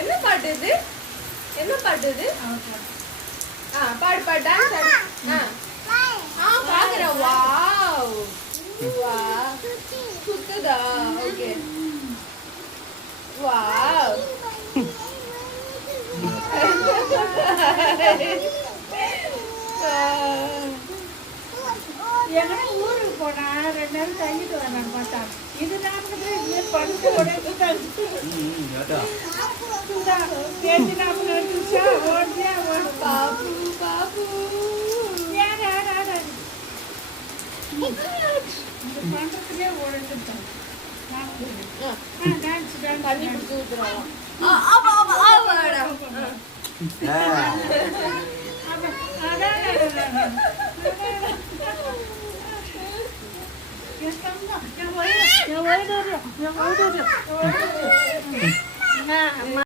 என்ன பாட்டு இது? என்ன பாட்டு இது? பாடு பாடு டான்ஸ் ஆடு. பாக்குறேன். வாவ் வாவ் சுத்துதா? Okay wow. எங்கன்னா ஊருக்கு போனா 2 நாள் தங்கிட்டு வரேன் மாட்டான். இது நாமக்கே இது படுத்து உடைச்சுட்டாங்க. பேச்சு நாம நினைச்சா ஓடியா ஓடு பாபு பாபு. யாரா இந்த பண்றதுலயே ஓடிட்டாங்க. டான்ஸ் தண்ணி குடிச்சு ஊத்துறாங்க. ஆவாடா. Ya voy a